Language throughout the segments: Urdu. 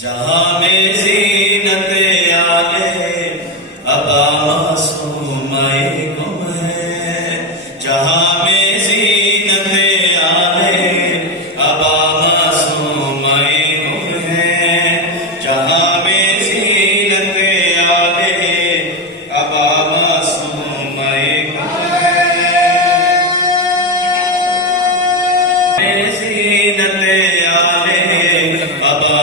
جہاں میں زینت آلے ابا معصومۂ گم ہے، جہاں میں زینت آلے ابا معصومۂ گم ہے، جہاں میں زینت آلے ابا معصومۂ گم ہے، زینت آلے ابا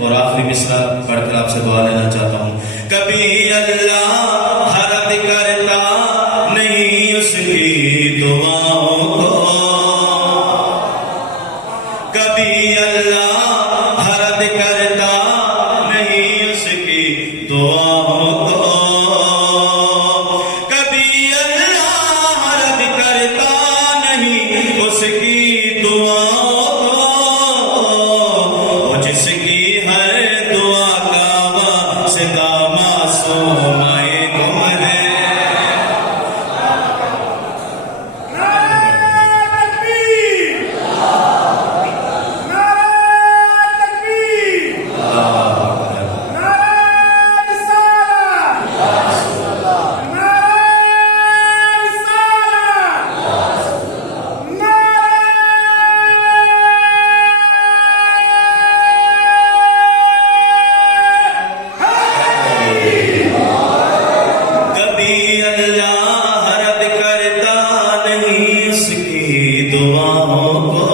اور آخری مصرع پڑھ کر آپ سے دعا لینا چاہتا ہوں۔ کبھی اللہ رد کرتا نہیں اس کی دعاؤں کو، کبھی اللہ رد کرتا نہیں اس کی دعاؤں کو، کبھی اللہ رد کرتا نہیں اس کی دعاؤں کو، جس کی کبھی اللہ رد کرتا نہیں اس کی دعاؤں کو،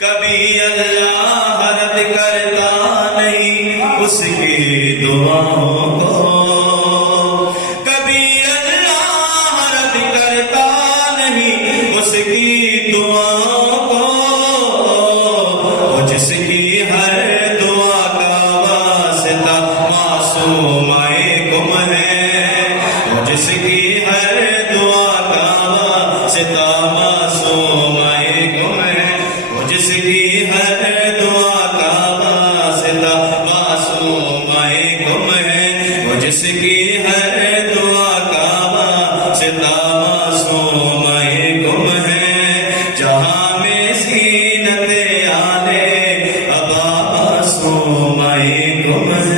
کبھی اللہ رد کرتا نہیں اس کی دعاؤں کو، جس کی ہر دعا کا واسطہ معصومۂ گم ہے، جس کی ہر دعا کا واسطہ معصومۂ گم ہے، جس کی ہر دعا کا واسطہ معصومۂ گم ہے، جس کی ہر دعا کا واسطہ معصومۂ گم ہے، جہاں میں زینت آلے ابا معصومۂ گم ہے۔